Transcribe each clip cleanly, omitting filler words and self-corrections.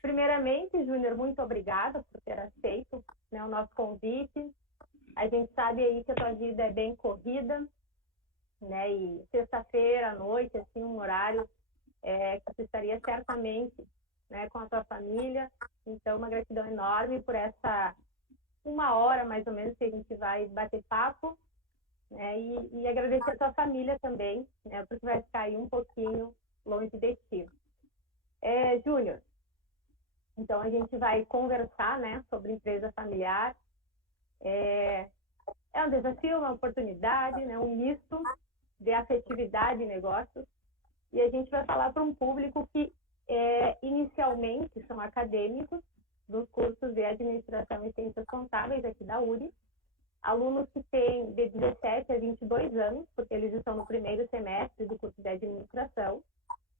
Primeiramente, Júnior, muito obrigada por ter aceito, né, o nosso convite. A gente sabe aí que a tua vida é bem corrida, né? E sexta-feira à noite, assim, um horário que tu estaria certamente, né, com a tua família. Então, uma gratidão enorme por essa 1 hora, mais ou menos, que a gente vai bater papo, né? E agradecer a tua família também, né? Porque vai ficar aí um pouquinho longe de ti. Júnior, então a gente vai conversar, né, sobre empresa familiar. É um desafio, uma oportunidade, né, um misto de afetividade e negócios. E a gente vai falar para um público que inicialmente são acadêmicos dos cursos de Administração e Ciências Contábeis aqui da URI, alunos que têm de 17 a 22 anos, porque eles estão no primeiro semestre do curso de Administração,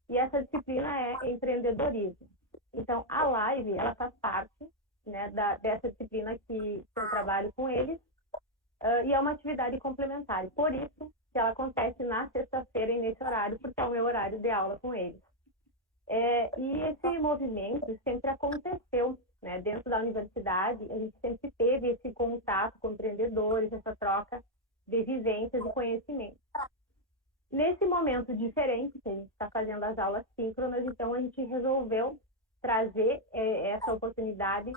e essa disciplina é empreendedorismo. Então, a live, ela faz parte, né, dessa disciplina que eu trabalho com eles, e é uma atividade complementar. Por isso que ela acontece na sexta-feira e nesse horário, porque é o meu horário de aula com eles. E esse movimento sempre aconteceu, né, dentro da universidade. A gente sempre teve esse contato com empreendedores, essa troca de vivências e conhecimentos. Nesse momento diferente, que a gente está fazendo as aulas síncronas, então a gente resolveu trazer essa oportunidade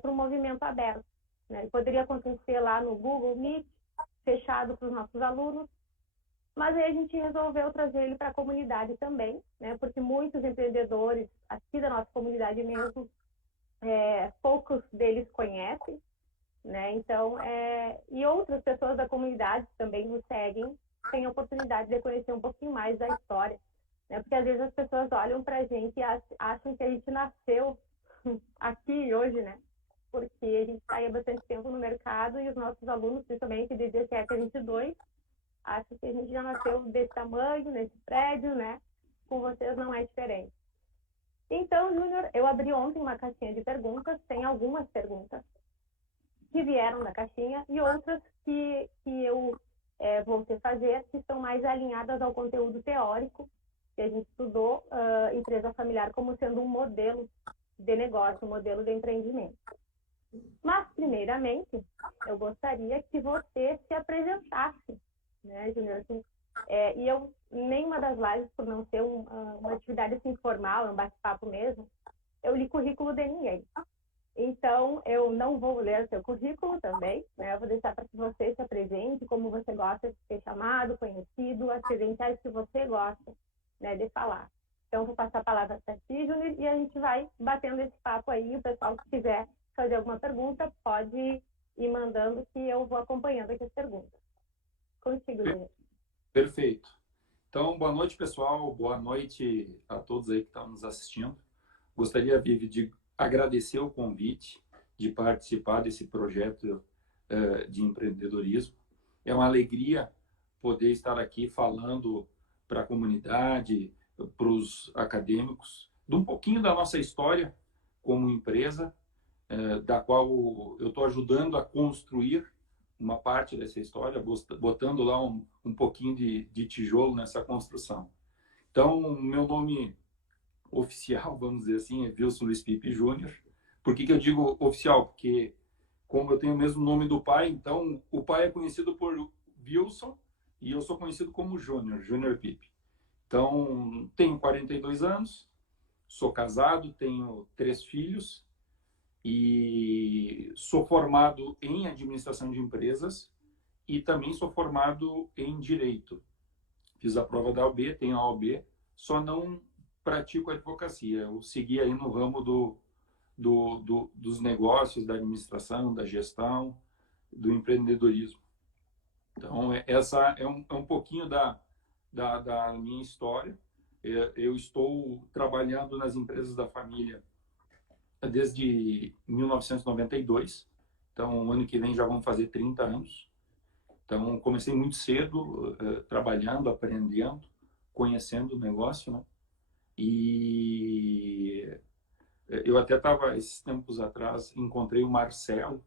para um movimento aberto, né? Poderia acontecer lá no Google Meet, fechado para os nossos alunos, mas aí a gente resolveu trazer ele para a comunidade também, né? Porque muitos empreendedores aqui da nossa comunidade mesmo, poucos deles conhecem, né? Então, e outras pessoas da comunidade também nos seguem, têm a oportunidade de conhecer um pouquinho mais da história, né? Porque às vezes as pessoas olham para a gente e acham que a gente nasceu aqui hoje, né? Porque a gente está há bastante tempo no mercado e os nossos alunos, principalmente de 17 a 22, acham que a gente já nasceu desse tamanho, nesse prédio, né? Com vocês não é diferente. Então, Júnior, eu abri ontem uma caixinha de perguntas, tem algumas perguntas que vieram da caixinha e outras que eu vou te fazer, que são mais alinhadas ao conteúdo teórico, que a gente estudou empresa familiar como sendo um modelo de negócio, um modelo de empreendimento. Mas, primeiramente, eu gostaria que você se apresentasse, né, Júnior? Assim, e eu, nenhuma das lives, por não ser uma atividade assim formal, um bate-papo mesmo, eu li currículo de ninguém. Então, eu não vou ler o seu currículo também, né? Eu vou deixar para que você se apresente, como você gosta de ser chamado, conhecido, as credenciais que você gosta, né, de falar. Então, vou passar a palavra para ti, Júnior, e a gente vai batendo esse papo aí. O pessoal que quiser fazer alguma pergunta, pode ir mandando que eu vou acompanhando aqui as perguntas. Contigo, Júnior. Perfeito. Então, boa noite, pessoal. Boa noite a todos aí que estão nos assistindo. Gostaria, Vivi, de agradecer o convite de participar desse projeto de empreendedorismo. É uma alegria poder estar aqui falando para a comunidade, para os acadêmicos, de um pouquinho da nossa história como empresa, da qual eu estou ajudando a construir uma parte dessa história, botando lá um pouquinho de tijolo nessa construção. Então, meu nome oficial, vamos dizer assim, é Wilson Luiz Pipe Júnior. Por que eu digo oficial? Porque, como eu tenho o mesmo nome do pai, então o pai é conhecido por Wilson e eu sou conhecido como Júnior, Júnior Pipe. Então, tenho 42 anos, sou casado, tenho 3 filhos e sou formado em administração de empresas e também sou formado em direito. Fiz a prova da OAB, tenho a OAB, só não pratico a advocacia. Eu segui aí no ramo dos negócios, da administração, da gestão, do empreendedorismo. Então, essa é um pouquinho da minha história. Eu estou trabalhando nas empresas da família desde 1992. Então, ano que vem já vão fazer 30 anos. Então, comecei muito cedo, trabalhando, aprendendo, conhecendo o negócio, né? E eu até estava, esses tempos atrás, encontrei o Marcelo.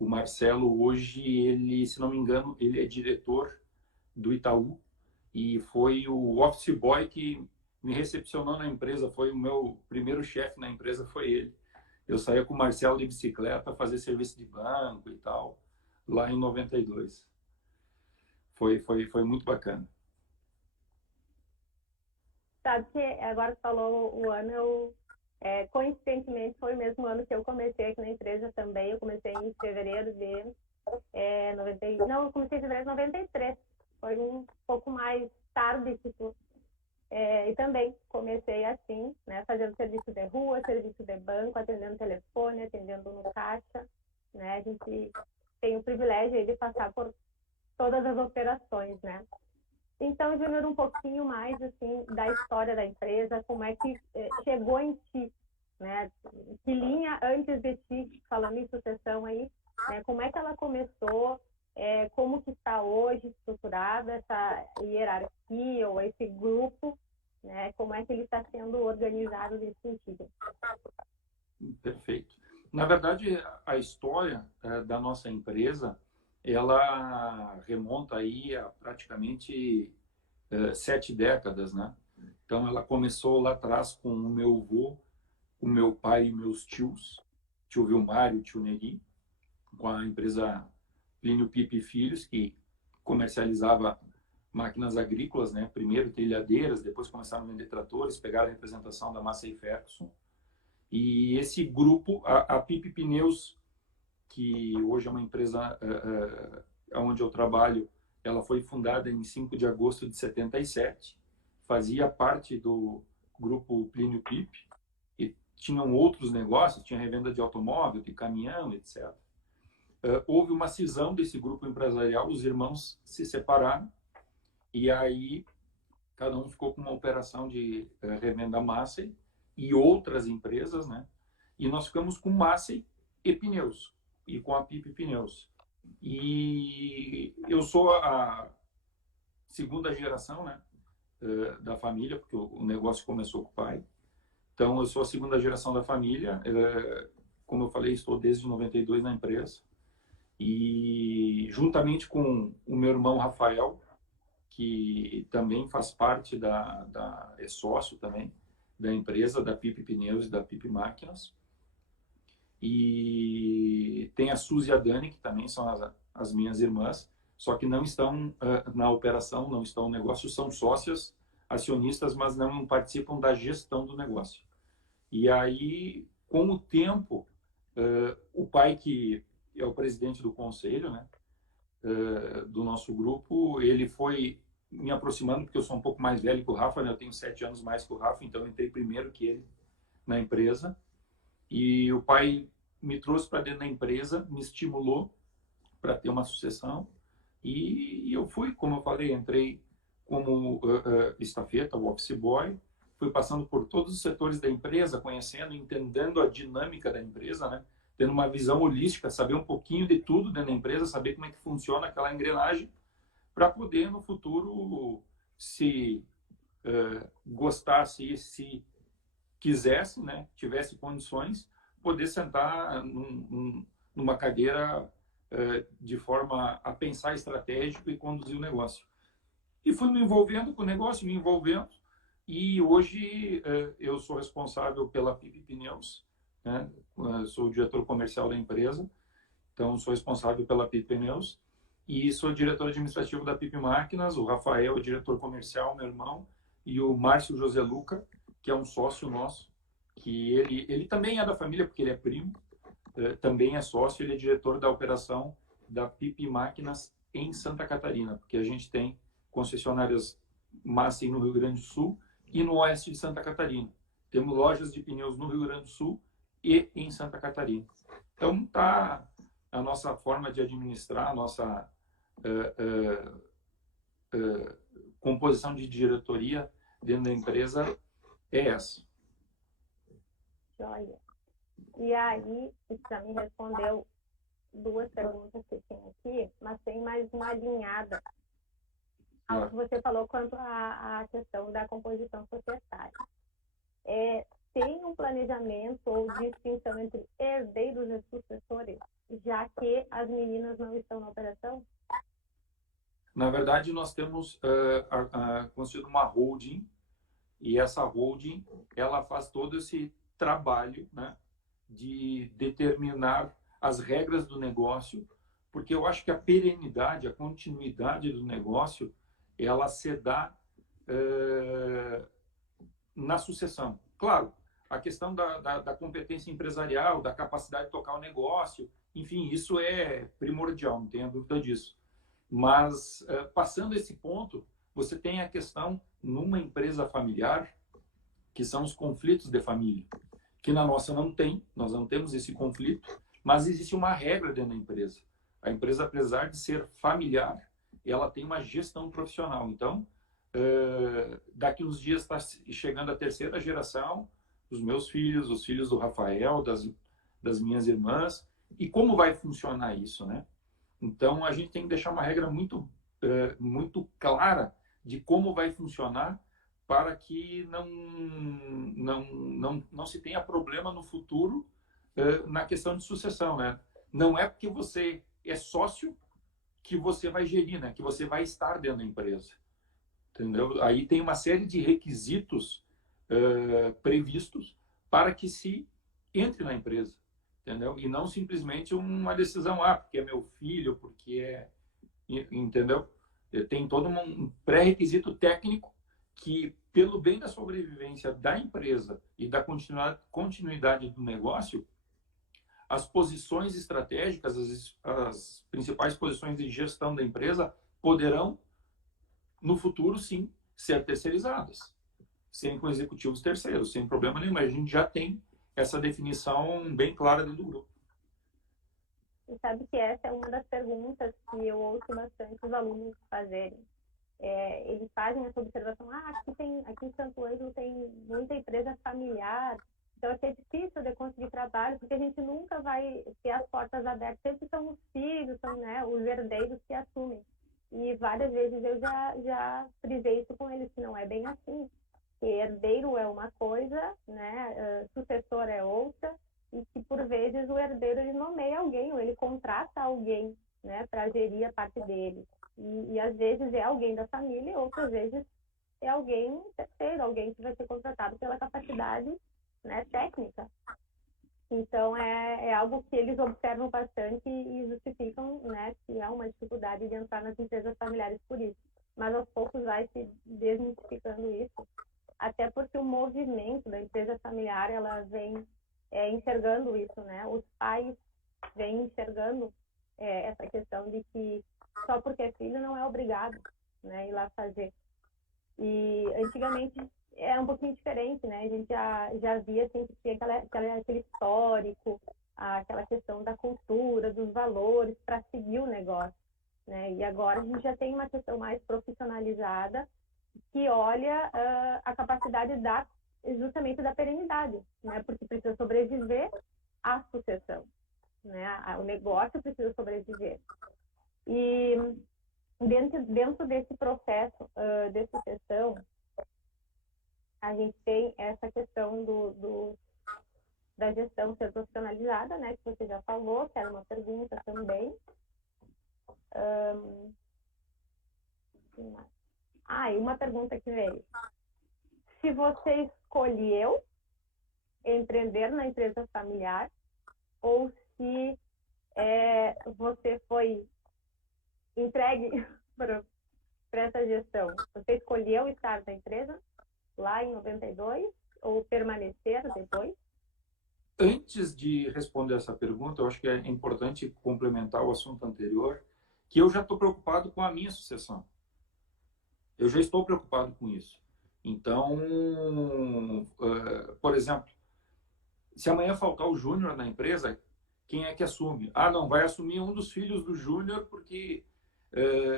O Marcelo, hoje, ele, se não me engano, ele é diretor do Itaú e foi o office boy que me recepcionou na empresa, foi o meu primeiro chefe na empresa, foi ele. Eu saía com o Marcelo de bicicleta, fazer serviço de banco e tal, lá em 92. Foi muito bacana. Sabe que agora que falou o ano, coincidentemente foi o mesmo ano que eu comecei aqui na empresa também. Eu comecei em fevereiro de 90, não, eu comecei em fevereiro de 93. Foi um pouco mais tarde que tu. E também comecei assim, né, fazendo serviço de rua, serviço de banco, atendendo telefone, atendendo no caixa, né? A gente tem o privilégio aí de passar por todas as operações, né? Então, Júnior, um pouquinho mais assim da história da empresa, como é que chegou em ti, né? Que linha antes de ti, falando em sucessão aí, né? Como é que ela começou? Como que está hoje estruturada essa hierarquia ou esse grupo, né? Como é que ele está sendo organizado nesse sentido? Perfeito. Na verdade, a história da nossa empresa, ela remonta aí a praticamente 7 décadas, né? Então, ela começou lá atrás com o meu avô, o meu pai e meus tios, tio Vilmar e o tio Negri, com a empresa Plínio Pipe e Filhos, que comercializava máquinas agrícolas, né? Primeiro trilhadeiras, depois começaram a vender tratores, pegaram a representação da Massey Ferguson. E esse grupo, a Pipe Pneus, que hoje é uma empresa onde eu trabalho, ela foi fundada em 5 de agosto de 77, fazia parte do grupo Plínio Pipe, e tinham outros negócios, tinha revenda de automóvel, de caminhão, etc. Houve uma cisão desse grupo empresarial, os irmãos se separaram, e aí cada um ficou com uma operação de revenda Massey e outras empresas, né? E nós ficamos com Massey e Pneus, e com a Pipe Pneus. E eu sou a segunda geração, né, da família, porque o negócio começou com o pai. Então, eu sou a segunda geração da família. Como eu falei, estou desde 92 na empresa. E juntamente com o meu irmão Rafael, que também faz parte é sócio também da empresa, da Pipe Pneus e da Pipe Máquinas. E tem a Suzy e a Dani, que também são as minhas irmãs, só que não estão na operação, não estão no negócio, são sócias, acionistas, mas não participam da gestão do negócio. E aí, com o tempo, o pai, que é o presidente do conselho, né, do nosso grupo, ele foi me aproximando, porque eu sou um pouco mais velho que o Rafa, né? Eu tenho 7 anos mais que o Rafa, então eu entrei primeiro que ele na empresa. E o pai me trouxe para dentro da empresa, me estimulou para ter uma sucessão. E eu fui, como eu falei, entrei como estafeta, o office boy, fui passando por todos os setores da empresa, conhecendo, entendendo a dinâmica da empresa, né? Tendo uma visão holística, saber um pouquinho de tudo dentro da empresa, saber como é que funciona aquela engrenagem, para poder no futuro, se gostasse e se quisesse, né, tivesse condições, poder sentar numa cadeira de forma a pensar estratégico e conduzir o negócio. E fui me envolvendo com o negócio, me envolvendo, e hoje eu sou responsável pela Pipe Pneus, né? Sou o diretor comercial da empresa, então sou responsável pela Pipe Pneus, e sou diretor administrativo da Pipe Máquinas. O Rafael é o diretor comercial, meu irmão, e o Márcio José Luca, que é um sócio nosso, que ele também é da família, porque ele é primo, também é sócio, ele é diretor da operação da Pipe Máquinas em Santa Catarina, porque a gente tem concessionárias Massey no Rio Grande do Sul e no oeste de Santa Catarina. Temos lojas de pneus no Rio Grande do Sul e em Santa Catarina. Então, tá a nossa forma de administrar, a nossa composição de diretoria dentro da empresa é essa. Joia. E aí, você já me respondeu 2 perguntas que tem aqui, mas tem mais uma alinhada ao que você falou quanto à questão da composição societária. Tem um planejamento ou distinção entre herdeiros e sucessores, já que as meninas não estão na operação? Na verdade, nós temos constituído uma holding, E essa holding, ela faz todo esse trabalho, né, de determinar as regras do negócio, porque eu acho que a perenidade, a continuidade do negócio, ela se dá na sucessão. Claro, a questão da competência empresarial, da capacidade de tocar o negócio, enfim, isso é primordial, não tenha dúvida disso. Mas, passando esse ponto, você tem a questão, numa empresa familiar, que são os conflitos de família, que na nossa não tem, nós não temos esse conflito, mas existe uma regra dentro da empresa. A empresa, apesar de ser familiar, ela tem uma gestão profissional. Então, daqui uns dias está chegando a terceira geração, os meus filhos, os filhos do Rafael, das minhas irmãs, e como vai funcionar isso, né? Então, a gente tem que deixar uma regra muito clara de como vai funcionar para que não se tenha problema no futuro na questão de sucessão, né? Não é porque você é sócio que você vai gerir, né? Que você vai estar dentro da empresa, entendeu? Aí tem uma série de requisitos previstos para que se entre na empresa, entendeu? E não simplesmente uma decisão, porque é meu filho, porque é... Entendeu? Tem todo um pré-requisito técnico que, pelo bem da sobrevivência da empresa e da continuidade do negócio, as posições estratégicas, as principais posições de gestão da empresa poderão, no futuro, sim, ser terceirizadas, sem com executivos terceiros, sem problema nenhum. Mas a gente já tem essa definição bem clara dentro do grupo. E sabe que essa é uma das perguntas que eu ouço bastante os alunos fazerem. Eles fazem essa observação, aqui em Santo Ângelo tem muita empresa familiar, então é difícil de conseguir trabalho, porque a gente nunca vai ter as portas abertas, sempre são os filhos, são, né, os herdeiros que assumem. E várias vezes eu já frisei isso com eles, que não é bem assim. Que herdeiro é uma coisa, né, sucessor é outra, e que por vezes o herdeiro ele nomeia alguém, ou ele contrata alguém, né, para gerir a parte dele. E às vezes é alguém da família, outras vezes é alguém terceiro, alguém que vai ser contratado pela capacidade, né, técnica. Então é algo que eles observam bastante e justificam, né, que é uma dificuldade de entrar nas empresas familiares por isso. Mas aos poucos vai se desmistificando isso, até porque o movimento da empresa familiar, ela vem enxergando isso, né? Os pais vêm enxergando essa questão de que só porque é filho não é obrigado, né, ir lá fazer. E antigamente era um pouquinho diferente, né? A gente já via sempre que tinha aquele histórico, aquela questão da cultura, dos valores para seguir o negócio, né? E agora a gente já tem uma questão mais profissionalizada que olha a capacidade justamente da perenidade, né? Porque precisa sobreviver à sucessão, né? O negócio precisa sobreviver. E dentro desse processo de sucessão, a gente tem essa questão da gestão ser profissionalizada, né? Que você já falou, que era uma pergunta também. E uma pergunta que veio. Se você escolheu empreender na empresa familiar ou se você foi entregue para essa gestão. Você escolheu estar na empresa lá em 92 ou permanecer depois? Antes de responder essa pergunta, eu acho que é importante complementar o assunto anterior, que eu já estou preocupado com a minha sucessão. Eu já estou preocupado com isso. Então, por exemplo, se amanhã faltar o júnior na empresa, quem é que assume? Não, vai assumir um dos filhos do júnior porque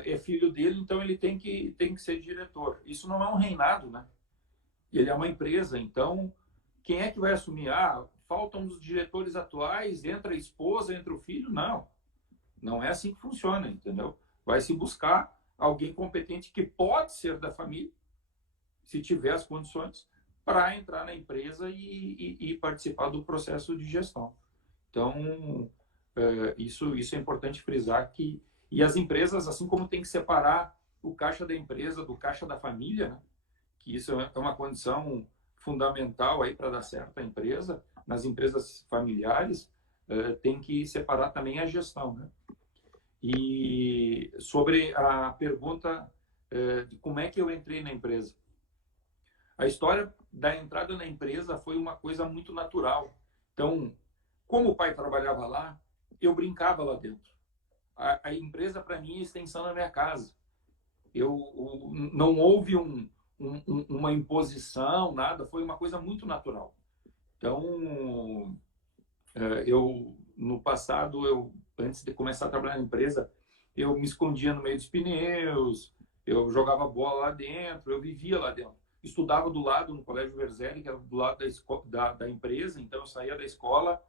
é filho dele, então ele tem que ser diretor. Isso não é um reinado, né? Ele é uma empresa, então quem é que vai assumir? Faltam os diretores atuais, entra a esposa, entra o filho? Não, não é assim que funciona, entendeu? Vai se buscar alguém competente que pode ser da família, se tiver as condições, para entrar na empresa e participar do processo de gestão. Então, isso é importante frisar que... E as empresas, assim como tem que separar o caixa da empresa do caixa da família, né? que isso é uma condição fundamental aí para dar certo a empresa. Nas empresas familiares, tem que separar também a gestão, né? E sobre a pergunta de como é que eu entrei na empresa. A história da entrada na empresa foi uma coisa muito natural. Então, como o pai trabalhava lá, eu brincava lá dentro. A empresa, para mim, é extensão da minha casa. Não houve uma imposição, nada, foi uma coisa muito natural. Então, no passado, antes de começar a trabalhar na empresa, eu me escondia no meio dos pneus, eu jogava bola lá dentro, eu vivia lá dentro. Estudava do lado, no Colégio Verzelli, que era do lado da empresa, então eu saía da escola,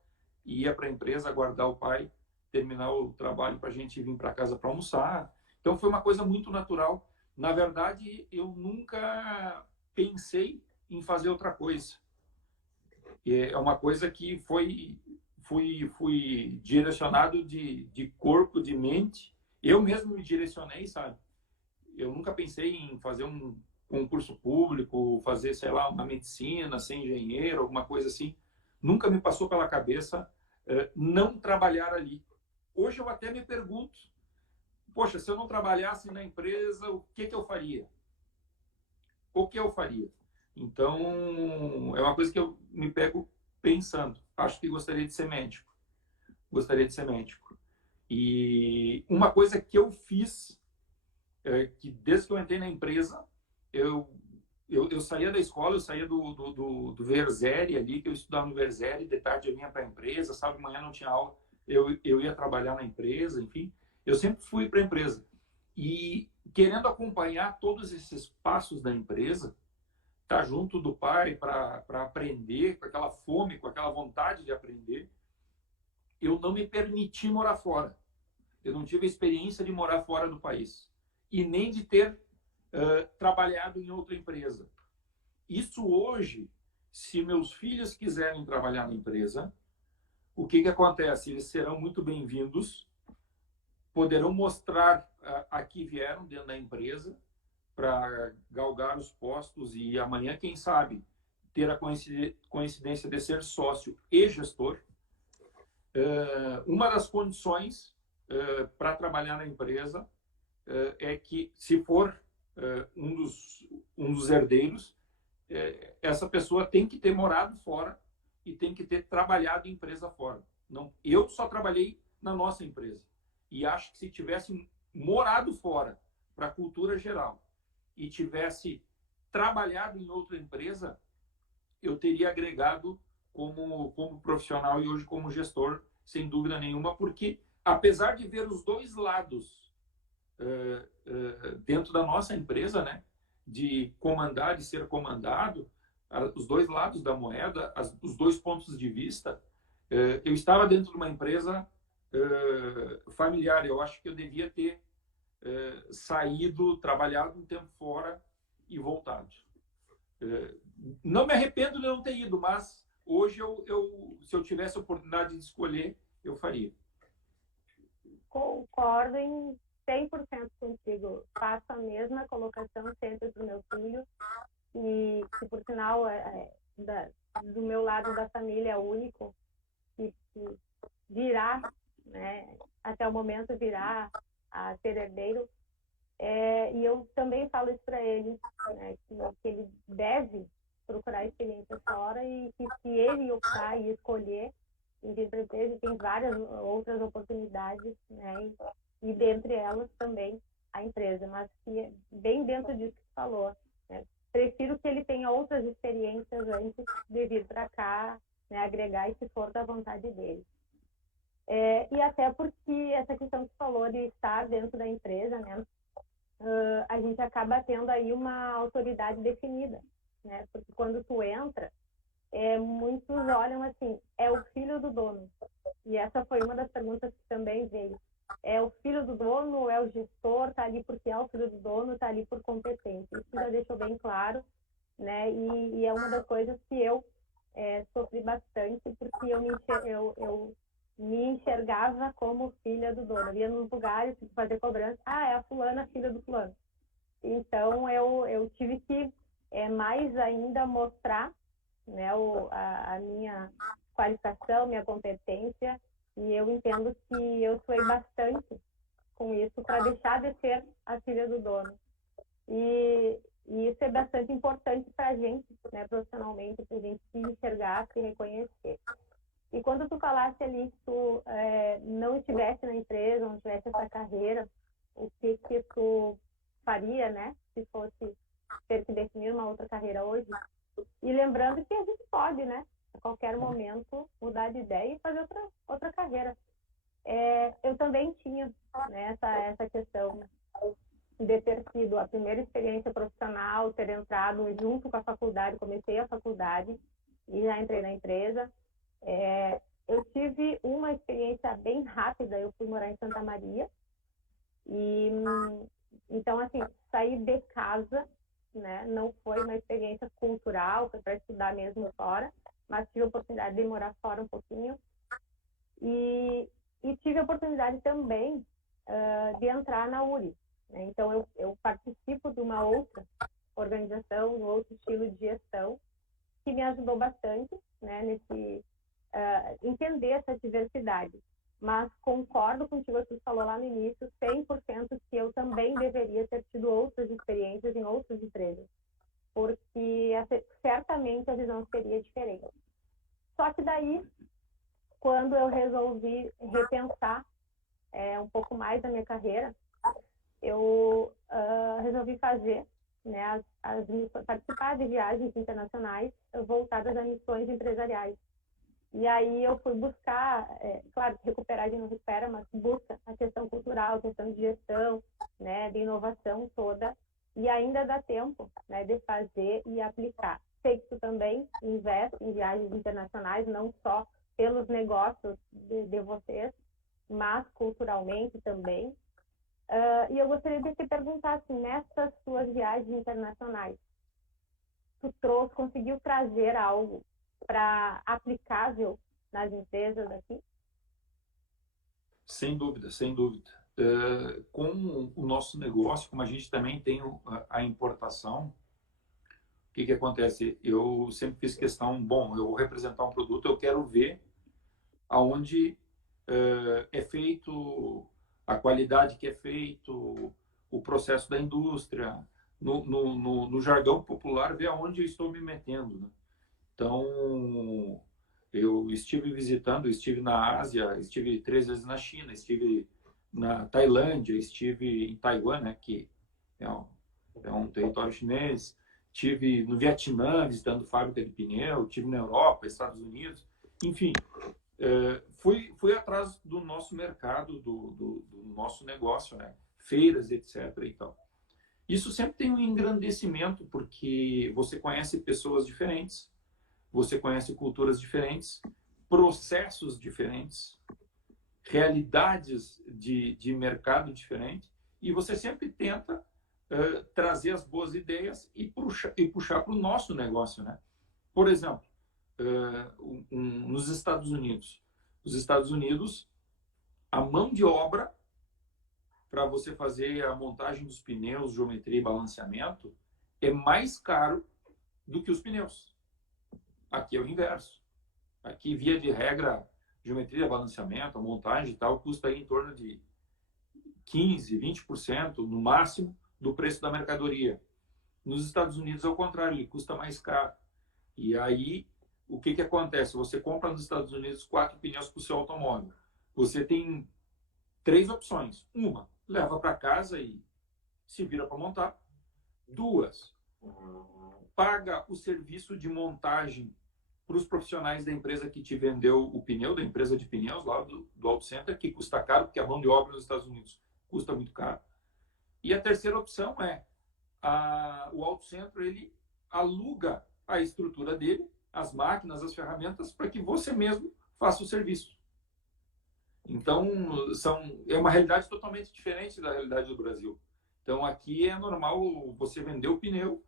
ia para a empresa aguardar o pai terminar o trabalho para a gente vir para casa para almoçar. Então foi uma coisa muito natural. Na verdade, eu nunca pensei em fazer outra coisa. É uma coisa que fui direcionado de corpo, de mente. Eu mesmo me direcionei, sabe? Eu nunca pensei em fazer um concurso público, fazer, sei lá, uma medicina, ser engenheiro, alguma coisa assim. Nunca me passou pela cabeça não trabalhar ali. Hoje eu até me pergunto, poxa, se eu não trabalhasse na empresa, o que eu faria? O que eu faria? Então, é uma coisa que eu me pego pensando. Acho que gostaria de ser médico. Gostaria de ser médico. E uma coisa que eu fiz, que desde que eu entrei na empresa, eu saía da escola, eu saía do Verzelli ali, que eu estudava no Verzelli, de tarde eu vinha para a empresa, sábado de manhã não tinha aula, eu ia trabalhar na empresa, enfim. Eu sempre fui para a empresa. E querendo acompanhar todos esses passos da empresa, estar junto do pai para aprender, com aquela fome, com aquela vontade de aprender, eu não me permiti morar fora. Eu não tive a experiência de morar fora do país. E nem de ter trabalhado em outra empresa. Isso hoje, se meus filhos quiserem trabalhar na empresa, o que acontece? Eles serão muito bem-vindos, poderão mostrar a que vieram dentro da empresa para galgar os postos e amanhã, quem sabe, ter a coincidência de ser sócio e gestor. Uma das condições para trabalhar na empresa é que, se for um dos herdeiros, essa pessoa tem que ter morado fora e tem que ter trabalhado em empresa fora. Não, eu só trabalhei na nossa empresa. E acho que se tivesse morado fora para a cultura geral e tivesse trabalhado em outra empresa, eu teria agregado como profissional e hoje como gestor, sem dúvida nenhuma, porque apesar de ver os dois lados dentro da nossa empresa, né, de comandar e ser comandado, os dois lados da moeda, os dois pontos de vista, eu estava dentro de uma empresa familiar. Eu acho que eu devia ter saído, trabalhado um tempo fora e voltado. Não me arrependo de não ter ido, mas hoje se eu tivesse a oportunidade de escolher, eu faria. Concordo em 100% contigo. Faço a mesma colocação sempre para o meu filho, e que, por sinal, do meu lado da família é o único que virá, né, até o momento virá a ser herdeiro. E eu também falo isso para ele, né, que ele deve procurar experiência fora e que, se ele optar e escolher em vir para a empresa, tem várias outras oportunidades, né, e dentre elas também a empresa, mas que bem dentro disso que você falou, né, prefiro que ele tenha outras experiências antes de vir para cá, né, agregar, e se for da vontade dele. E até porque essa questão que você falou de estar dentro da empresa, né, a gente acaba tendo aí uma autoridade definida, né, porque quando tu entra, muitos olham assim, é o filho do dono. E essa foi uma das perguntas que também veio. É o filho do dono, é o gestor, tá ali porque é o filho do dono, tá ali por competência. Isso já deixou bem claro, né? E é uma das coisas que eu sofri bastante, porque eu me enxergava como filha do dono. Eu ia nos lugares fazer cobrança, é a fulana, filha do fulano. Então eu tive que é mais ainda mostrar, né, a minha qualificação, minha competência, e eu entendo que eu suei bastante com isso para deixar de ser a filha do dono. E isso é bastante importante para a gente, né, profissionalmente, para a gente se enxergar, se reconhecer. E quando tu falaste ali que tu não estivesse na empresa, não tivesse essa carreira, o que tu faria, né, se fosse ter que definir uma outra carreira hoje? E lembrando que a gente pode, né, a qualquer momento, mudar de ideia e fazer outra carreira. Eu também tinha, né, essa questão de ter sido a primeira experiência profissional, ter entrado junto com a faculdade, comecei a faculdade e já entrei na empresa. Eu tive uma experiência bem rápida, eu fui morar em Santa Maria, e então, assim, sair de casa, né, não foi uma experiência cultural, foi para estudar mesmo fora, mas tive a oportunidade de morar fora um pouquinho, e tive a oportunidade também de entrar na URI, né? Então, eu participo de uma outra organização, um outro estilo de gestão, que me ajudou bastante, né, nesse entender essa diversidade. Mas concordo contigo que você falou lá no início, 100% que eu também deveria ter tido outras experiências em outras empresas, porque certamente a visão seria diferente. Só que daí, quando eu resolvi repensar um pouco mais a minha carreira, eu resolvi fazer, né, participar de viagens internacionais voltadas a missões empresariais. E aí eu fui buscar, claro, recuperar a gente não recupera, mas busca a questão cultural, a questão de gestão, né, de inovação toda, e ainda dá tempo, né, de fazer e aplicar. Sei que tu também investe em viagens internacionais, não só pelos negócios de vocês, mas culturalmente também. E eu gostaria de te perguntar, assim, nessas suas viagens internacionais, tu conseguiu trazer algo para aplicável nas empresas aqui? Sem dúvida, sem dúvida. Com o nosso negócio, como a gente também tem a importação, o que acontece? Eu sempre fiz questão, bom, eu vou representar um produto, eu quero ver aonde é feito, a qualidade que é feito, o processo da indústria, no jargão popular, ver aonde eu estou me metendo, né? Então, eu estive na Ásia, estive 3 vezes na China, estive na Tailândia, estive em Taiwan, né, que é um território chinês, estive no Vietnã visitando fábrica de pneu, estive na Europa, Estados Unidos, enfim, fui atrás do nosso mercado, do nosso negócio, né, feiras, etc. e tal. Isso sempre tem um engrandecimento, porque você conhece pessoas diferentes, você conhece culturas diferentes, processos diferentes, realidades de mercado diferentes, e você sempre tenta trazer as boas ideias e puxar para o nosso negócio, né? Por exemplo, nos Estados Unidos. Os Estados Unidos, a mão de obra para você fazer a montagem dos pneus, geometria e balanceamento, é mais caro do que os pneus. Aqui é o inverso. Aqui, via de regra, geometria, balanceamento, a montagem e tal, custa aí em torno de 15%, 20% no máximo do preço da mercadoria. Nos Estados Unidos, ao contrário, ele custa mais caro. E aí, o que acontece? Você compra nos Estados Unidos 4 pneus para o seu automóvel. Você tem 3 opções. Uma, leva para casa e se vira para montar. 2, paga o serviço de montagem para os profissionais da empresa que te vendeu o pneu, da empresa de pneus lá do Auto Center, que custa caro, porque a mão de obra nos Estados Unidos custa muito caro. E a terceira opção é o Auto Center, ele aluga a estrutura dele, as máquinas, as ferramentas, para que você mesmo faça o serviço. Então, é uma realidade totalmente diferente da realidade do Brasil. Então, aqui é normal você vender o pneu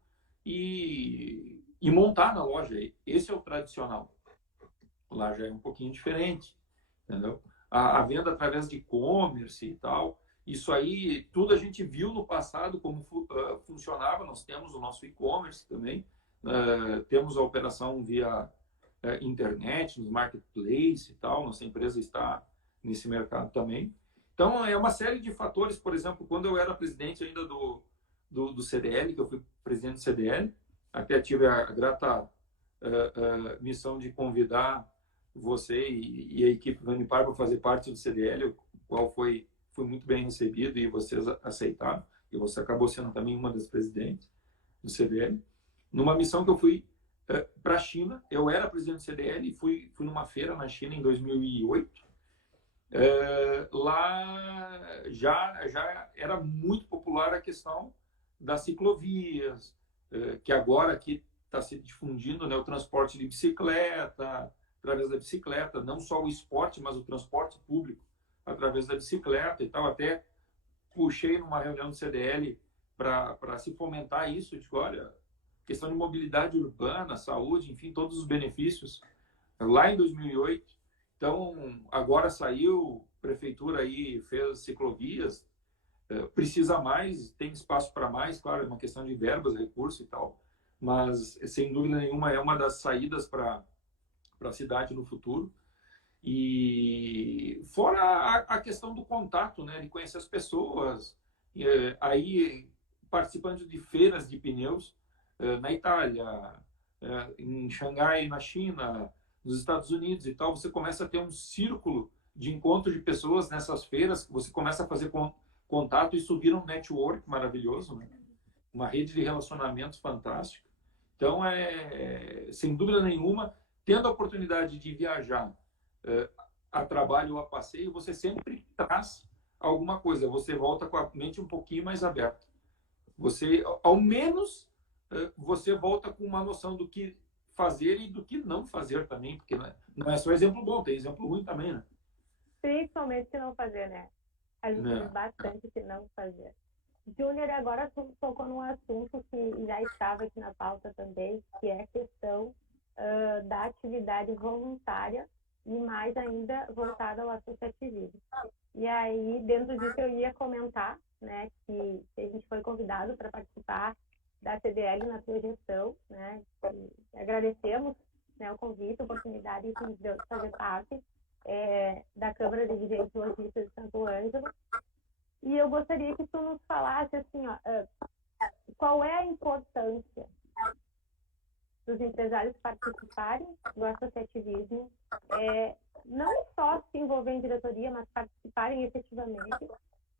e montar na loja. Esse é o tradicional. Lá já é um pouquinho diferente, entendeu? A venda através de e-commerce e tal, Isso aí, tudo a gente viu no passado como funcionava. Nós temos o nosso e-commerce também, temos a operação via internet, nos marketplace e tal. Nossa empresa está nesse mercado também. Então, é uma série de fatores. Por exemplo, quando eu era presidente ainda do CDL, que eu fui presidente do CDL, até tive a grata missão de convidar você e a equipe Vanipar para fazer parte do CDL, o qual foi muito bem recebido e vocês aceitaram. E você acabou sendo também uma das presidentes do CDL. Numa missão que eu fui para a China, eu era presidente do CDL e fui numa feira na China em 2008. Lá já era muito popular a questão das ciclovias, que agora aqui está se difundindo, né, o transporte de bicicleta, através da bicicleta, não só o esporte, mas o transporte público através da bicicleta e tal. Até puxei numa reunião do CDL para se fomentar isso. Digo, olha, questão de mobilidade urbana, saúde, enfim, todos os benefícios, lá em 2008. Então, agora saiu, a prefeitura aí fez ciclovias, precisa mais, tem espaço para mais, claro, é uma questão de verbas, recursos e tal, mas, sem dúvida nenhuma, é uma das saídas para a cidade no futuro. E fora a questão do contato, né, de conhecer as pessoas, aí participando de feiras de pneus na Itália, em Xangai, na China, nos Estados Unidos e tal, você começa a ter um círculo de encontro de pessoas nessas feiras, você começa a fazer contato e isso vira um network maravilhoso, né? Uma rede de relacionamentos fantástica. Então, sem dúvida nenhuma, tendo a oportunidade de viajar a trabalho ou a passeio, você sempre traz alguma coisa, você volta com a mente um pouquinho mais aberta. Você, ao menos, você volta com uma noção do que fazer e do que não fazer também, porque não é só exemplo bom, tem exemplo ruim também, né? Principalmente se não fazer, né? A gente vê bastante se não fazer. Júnior, agora tu tocou num assunto que já estava aqui na pauta também, que é a questão da atividade voluntária e mais ainda voltada ao associativismo. E aí, dentro disso, eu ia comentar, né, que a gente foi convidado para participar da CDL na sua gestão, né, e agradecemos, né, o convite, a oportunidade que nos deu de fazer parte da Câmara de Dirigentes Lojistas de Santo Ângelo. E eu gostaria que tu nos falasse, assim, qual é a importância dos empresários participarem do associativismo, não só se envolver em diretoria, mas participarem efetivamente,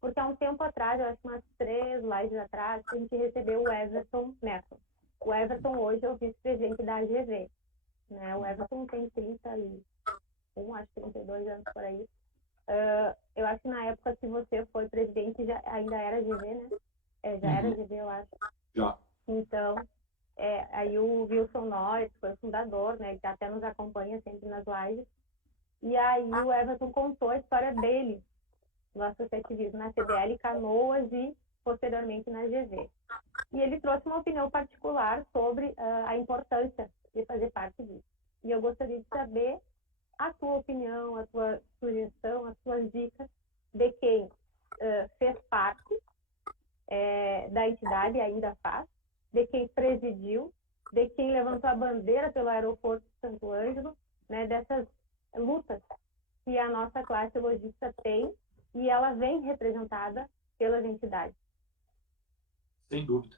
porque há um tempo atrás, eu acho umas 3 lives atrás, a gente recebeu o Everton Neto. O Everton hoje é o vice-presidente da AGV, né? O Everton tem 31, acho que 32 anos por aí. Eu acho que na época que você foi presidente ainda era GV, né? Já era GV, eu acho. Já. Então, aí o Wilson Norris foi o fundador, né? Que até nos acompanha sempre nas lives. E aí o Everton contou a história dele no associativismo na CDL Canoas e posteriormente na GV. E ele trouxe uma opinião particular sobre a importância de fazer parte disso. E eu gostaria de saber a tua opinião, a tua sugestão, as tuas dicas de quem fez parte da entidade e ainda faz, de quem presidiu, de quem levantou a bandeira pelo aeroporto de Santo Ângelo, né, dessas lutas que a nossa classe logística tem e ela vem representada pelas entidades. Sem dúvida.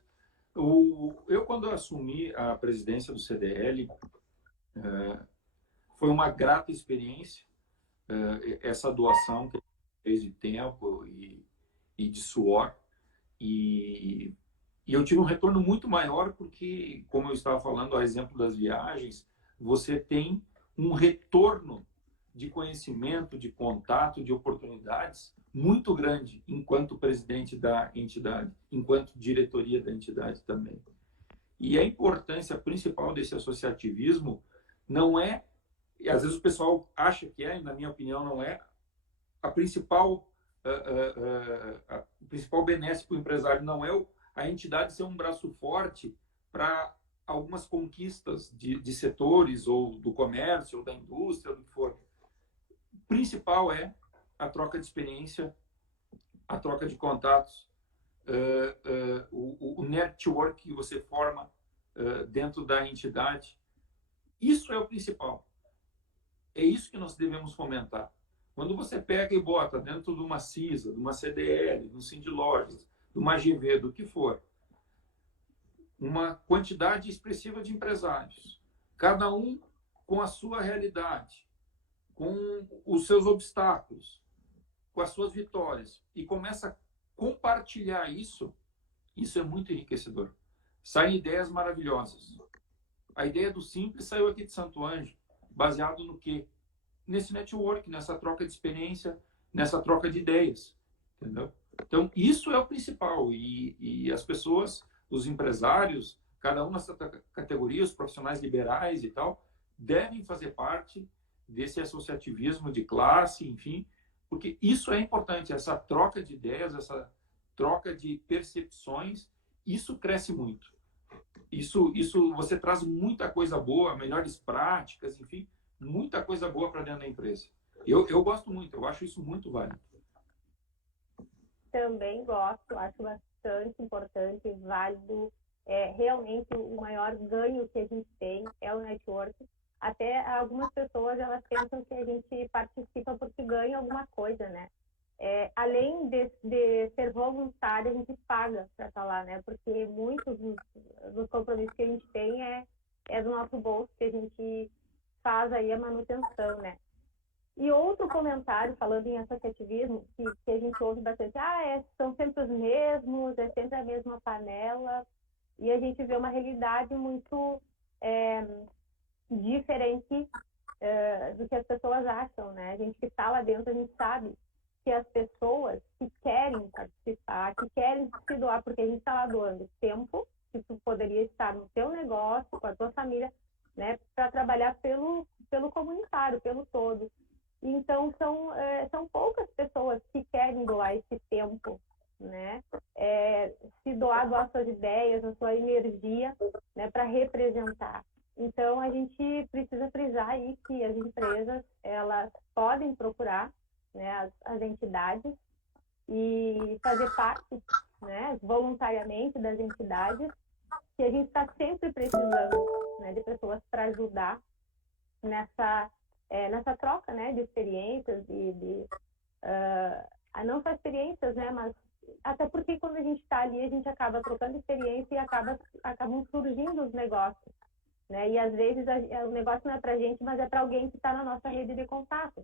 Eu, quando assumi a presidência do CDL, foi uma grata experiência, essa doação que a gente fez de tempo e de suor. E eu tive um retorno muito maior porque, como eu estava falando, a exemplo das viagens, você tem um retorno de conhecimento, de contato, de oportunidades muito grande enquanto presidente da entidade, enquanto diretoria da entidade também. E a importância principal desse associativismo não é, e às vezes o pessoal acha que é, e na minha opinião não é, a principal benesse para o empresário não é a entidade ser um braço forte para algumas conquistas de setores, ou do comércio, ou da indústria, ou do que for. O principal é a troca de experiência a troca de contatos, o network que você forma dentro da entidade. Isso é o principal. É isso que nós devemos fomentar. Quando você pega e bota dentro de uma CISA, de uma CDL, de um Sindlojas, de uma AGV, do que for, uma quantidade expressiva de empresários, cada um com a sua realidade, com os seus obstáculos, com as suas vitórias, e começa a compartilhar isso, isso é muito enriquecedor. Saem ideias maravilhosas. A ideia do Simples saiu aqui de Santo Ângelo, baseado no quê? Nesse network, nessa troca de experiência, nessa troca de ideias, entendeu? Então, isso é o principal, e as pessoas, os empresários, cada um nessa categoria, os profissionais liberais e tal, devem fazer parte desse associativismo de classe, enfim, porque isso é importante, essa troca de ideias, essa troca de percepções, isso cresce muito. Isso você traz muita coisa boa, melhores práticas, enfim, muita coisa boa para dentro da empresa. Eu gosto muito, eu acho isso muito válido. Também gosto, acho bastante importante, válido. Realmente o maior ganho que a gente tem é o network. Até algumas pessoas, elas pensam que a gente participa porque ganha alguma coisa, né? Além de ser voluntário, a gente paga para estar lá, né? Porque muitos dos compromissos que a gente tem é do nosso bolso, que a gente faz aí a manutenção, né? E outro comentário, falando em associativismo, que a gente ouve bastante, são sempre os mesmos, é sempre a mesma panela, e a gente vê uma realidade muito diferente do que as pessoas acham, né? A gente que está lá dentro, a gente sabe que as pessoas que querem participar, que querem se doar, porque a gente está lá doando tempo, que tu poderia estar no teu negócio, com a tua família, né, para trabalhar pelo comunitário, pelo todo. Então, são poucas pessoas que querem doar esse tempo, né? Doar suas ideias, a sua energia, né, para representar. Então, a gente precisa frisar aí que as empresas, elas podem procurar, né, as entidades e fazer parte, né, voluntariamente das entidades, que a gente está sempre precisando, né, de pessoas para ajudar nessa troca, né, de experiências não só experiências, né, mas até porque quando a gente está ali, a gente acaba trocando experiência e acabam surgindo os negócios, né, e às vezes o negócio não é para a gente, mas é para alguém que está na nossa rede de contato.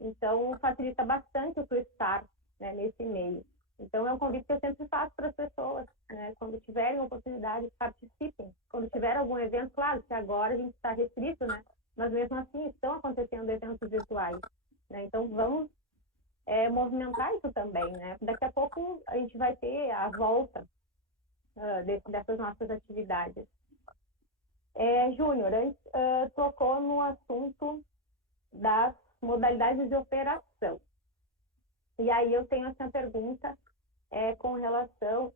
Então, facilita bastante o tu estar, né, nesse meio. Então, é um convite que eu sempre faço para as pessoas, né, quando tiverem oportunidade, participem. Quando tiver algum evento, claro que agora a gente está restrito, né, mas mesmo assim estão acontecendo eventos virtuais, né? Então vamos movimentar isso também, né? Daqui a pouco a gente vai ter a volta dessas nossas atividades. Júnior, antes tocou no assunto das modalidades de operação. E aí eu tenho essa pergunta com relação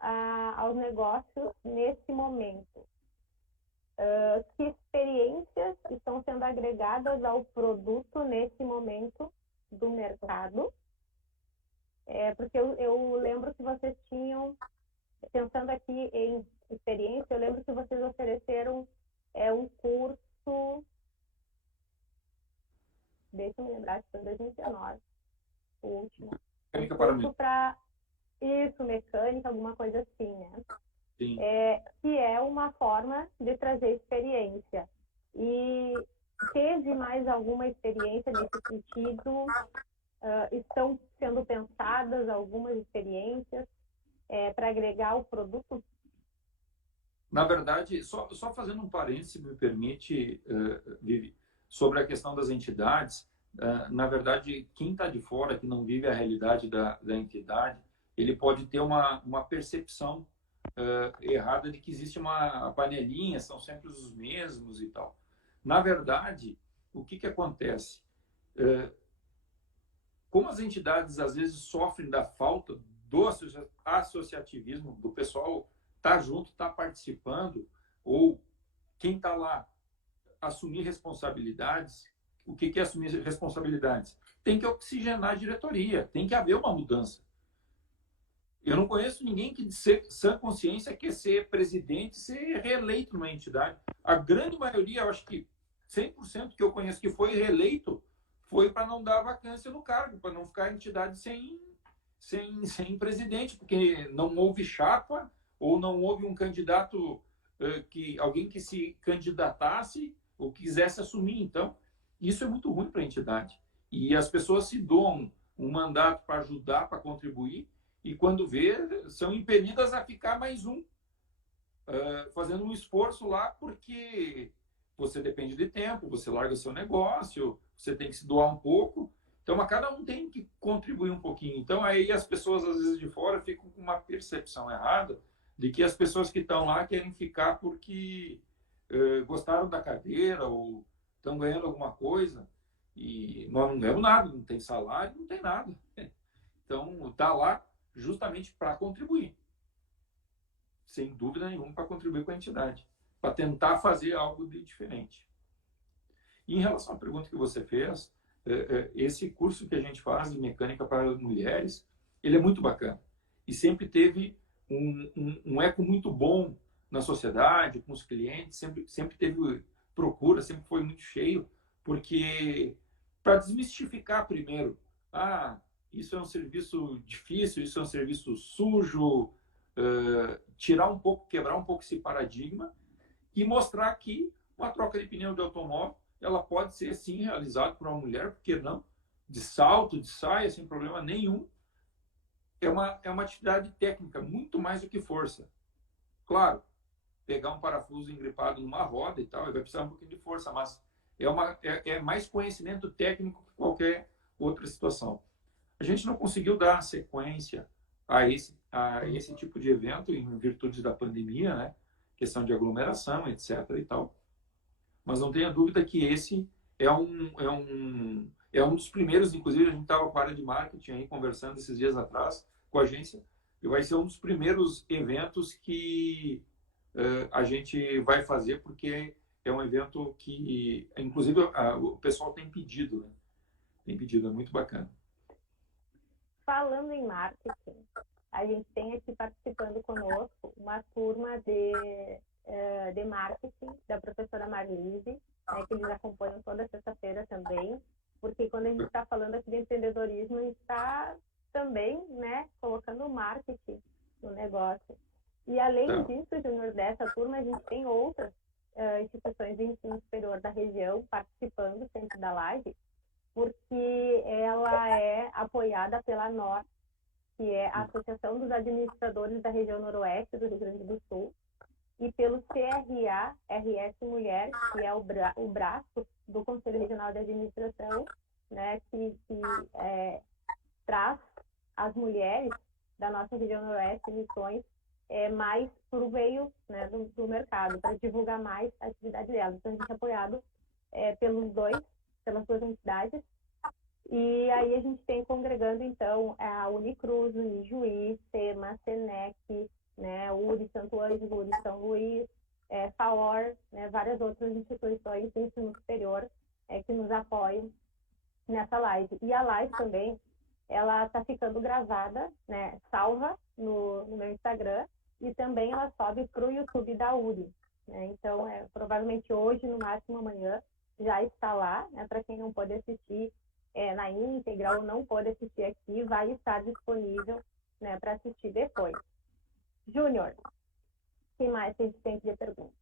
aos negócios nesse momento. Que experiências estão sendo agregadas ao produto nesse momento do mercado? Porque eu lembro que vocês tinham, pensando aqui em experiência, eu lembro que vocês ofereceram um curso, deixa eu me lembrar, que foi em 2019, o último. Mecânica para mim. Isso, mecânica, alguma coisa assim, né? Sim. Que é uma forma de trazer experiência. E teve mais alguma experiência nesse sentido? Estão sendo pensadas algumas experiências para agregar o produto? Na verdade, só fazendo um parênteses, me permite, Vivi, sobre a questão das entidades. Na verdade, quem está de fora, que não vive a realidade da entidade, ele pode ter uma percepção errada de que existe uma panelinha, são sempre os mesmos e tal. Na verdade, o que acontece? Como as entidades às vezes sofrem da falta do associativismo, do pessoal estar junto, estar participando, ou quem está lá assumir responsabilidades. O que é assumir responsabilidades? Tem que oxigenar a diretoria, tem que haver uma mudança. Eu não conheço ninguém que, de sã consciência, quer ser presidente, ser reeleito numa entidade. A grande maioria, eu acho que 100% que eu conheço que foi reeleito, foi para não dar vacância no cargo, para não ficar a entidade sem presidente, porque não houve chapa ou não houve um candidato, alguém que se candidatasse ou quisesse assumir. Então, isso é muito ruim para a entidade. E as pessoas se doam um mandato para ajudar, para contribuir, e quando vê, são impelidas a ficar mais fazendo um esforço lá, porque você depende de tempo, você larga seu negócio, você tem que se doar um pouco. Então, a cada um tem que contribuir um pouquinho. Então, aí as pessoas, às vezes, de fora ficam com uma percepção errada de que as pessoas que estão lá querem ficar porque gostaram da cadeira ou estão ganhando alguma coisa. E nós não ganhamos nada, não tem salário, não tem nada. Então, está lá justamente para contribuir. Sem dúvida nenhuma, para contribuir com a entidade. Para tentar fazer algo de diferente. E em relação à pergunta que você fez, esse curso que a gente faz de mecânica para mulheres, ele é muito bacana. E sempre teve um eco muito bom na sociedade, com os clientes, sempre teve procura, sempre foi muito cheio, porque para desmistificar primeiro, isso é um serviço difícil, isso é um serviço sujo, tirar um pouco, quebrar um pouco esse paradigma e mostrar que uma troca de pneu de automóvel ela pode ser sim realizada por uma mulher, por que não? De salto, de saia, sem problema nenhum. É uma atividade técnica, muito mais do que força. Claro, pegar um parafuso engripado numa roda e tal, vai precisar um pouquinho de força, mas é mais conhecimento técnico que qualquer outra situação. A gente não conseguiu dar sequência a esse tipo de evento em virtude da pandemia, né? Questão de aglomeração, etc. e tal. Mas não tenha dúvida que esse é um dos primeiros, inclusive a gente estava com a área de marketing aí conversando esses dias atrás com a agência, e vai ser um dos primeiros eventos que a gente vai fazer, porque é um evento que, inclusive, o pessoal tem pedido, né? Tem pedido, é muito bacana. Falando em marketing, a gente tem aqui participando conosco uma turma de marketing da professora Marlise, né, que eles acompanham toda sexta-feira também, porque quando a gente está falando aqui de empreendedorismo, a gente está também, né, colocando o marketing no negócio. E além disso, Júnior, dessa turma, a gente tem outras instituições de ensino superior da região participando sempre da live, porque ela é apoiada pela NOR, que é a Associação dos Administradores da Região Noroeste do Rio Grande do Sul, e pelo CRA, RS Mulher, que é o braço do Conselho Regional de Administração, né, que traz as mulheres da nossa região Noroeste, Missões, mais para o meio, né, do mercado, para divulgar mais a atividade delas. Então, a gente é apoiado pelas duas entidades. E aí a gente tem congregando, então, a Unicruz, Unijuí, SEMA, SENEC, né, URI Santo Ângelo, URI São Luís, FAOR, né, várias outras instituições de ensino superior que nos apoiam nessa live. E a live também, ela está ficando gravada, né, salva no meu Instagram, e também ela sobe para o YouTube da URI. Né? Então, provavelmente hoje, no máximo amanhã, já está lá, né, para quem não pode assistir na íntegra ou não pode assistir aqui, vai estar disponível, né, para assistir depois. Júnior, o que mais a gente tem de pergunta?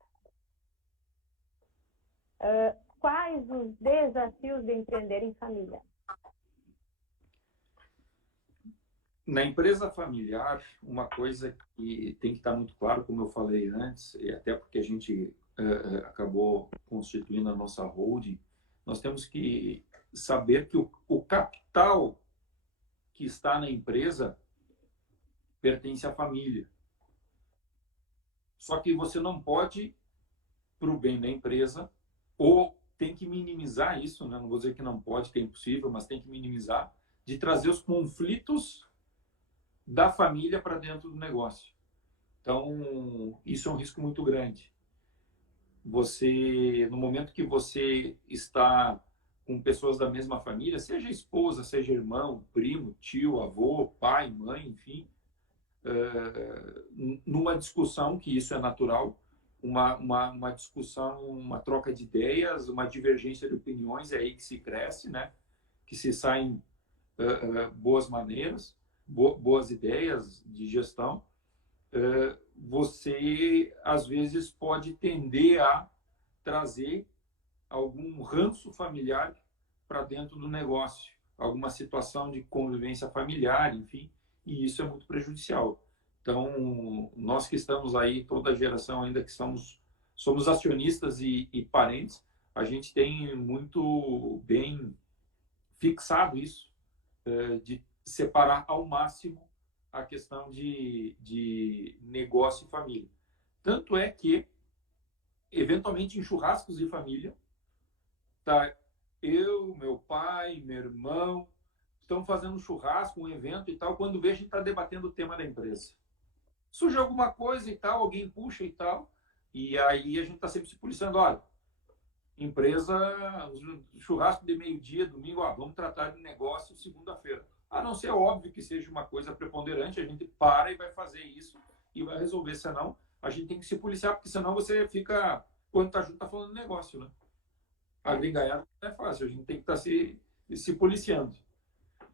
Quais os desafios de empreender em família? Na empresa familiar, uma coisa que tem que estar muito claro, como eu falei antes, e até porque a gente acabou constituindo a nossa holding, nós temos que saber que o capital que está na empresa pertence à família. Só que você não pode, para o bem da empresa, ou tem que minimizar isso, né? Não vou dizer que não pode, que é impossível, mas tem que minimizar, de trazer os conflitos da família para dentro do negócio. Então, isso é um risco muito grande. No momento que você está com pessoas da mesma família, seja esposa, seja irmão, primo, tio, avô, pai, mãe, enfim, numa discussão, que isso é natural, uma discussão, uma troca de ideias, uma divergência de opiniões, é aí que se cresce, né? Que se saem boas maneiras, boas ideias de gestão. Você, às vezes, pode tender a trazer algum ranço familiar para dentro do negócio, alguma situação de convivência familiar, enfim, e isso é muito prejudicial. Então, nós que estamos aí, toda a geração ainda que somos acionistas e parentes, a gente tem muito bem fixado isso, de separar ao máximo a questão de negócio e família. Tanto é que, eventualmente, em churrascos de família, tá eu, meu pai, meu irmão, estão fazendo um churrasco, um evento e tal, quando vê, a gente está debatendo o tema da empresa. Surge alguma coisa e tal, alguém puxa e tal, e aí a gente está sempre se policiando, olha, empresa, churrasco de meio-dia, domingo, ó, vamos tratar de negócio segunda-feira. A não ser óbvio que seja uma coisa preponderante, a gente para e vai fazer isso e vai resolver, senão a gente tem que se policiar, porque senão você fica, quando tá junto, tá falando de negócio, né? A gringaiada não é fácil, a gente tem que estar se policiando.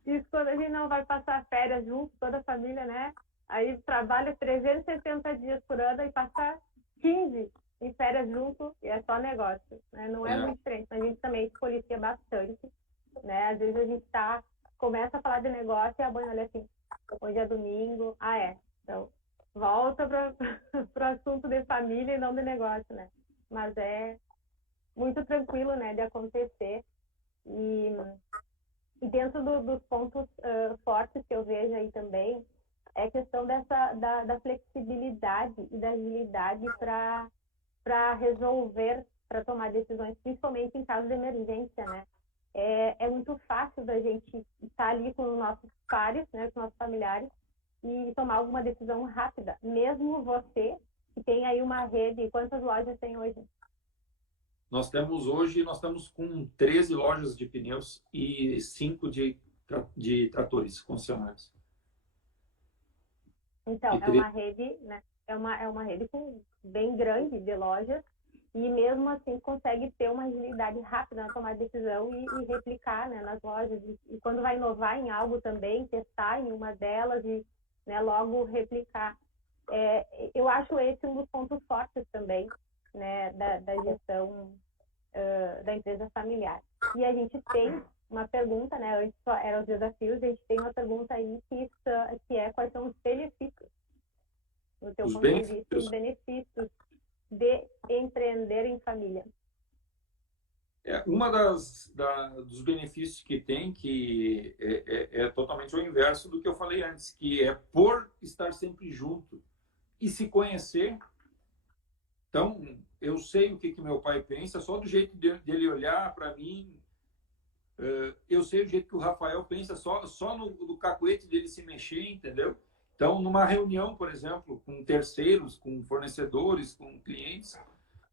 Isso quando a gente não vai passar férias junto, toda a família, né? Aí trabalha 360 dias por ano e passa 15 em férias junto e é só negócio, né? Não é muito diferente, mas a gente também se policia bastante, né? Às vezes a gente começa a falar de negócio e a mãe olha assim, hoje é domingo, então volta para o assunto de família e não de negócio, né? Mas é muito tranquilo, né, de acontecer. E dentro dos pontos fortes que eu vejo aí também, é a questão da flexibilidade e da agilidade para resolver, para tomar decisões, principalmente em caso de emergência, né? É muito fácil da gente estar ali com os nossos pares, né, com os nossos familiares, e tomar alguma decisão rápida. Mesmo você, que tem aí uma rede, quantas lojas tem hoje? Nós estamos com 13 lojas de pneus e 5 de tratores concessionários. Então, é uma rede, né? É uma rede bem grande de lojas e mesmo assim consegue ter uma agilidade rápida na tomada de decisão e replicar, né, nas lojas. E quando vai inovar em algo também, testar em uma delas e, né, logo replicar. Eu acho esse um dos pontos fortes também, né, da gestão da empresa familiar. E a gente tem uma pergunta, né? Antes só eram os desafios, a gente tem uma pergunta aí que é quais são os benefícios, no teu ponto de vista, os benefícios de empreender em família. Uma dos benefícios que tem, que é totalmente o inverso do que eu falei antes, que é por estar sempre junto e se conhecer. Então, eu sei o que meu pai pensa, só do jeito dele olhar para mim. Eu sei o jeito que o Rafael pensa, só no cacuete dele se mexer, entendeu? Então, numa reunião, por exemplo, com terceiros, com fornecedores, com clientes,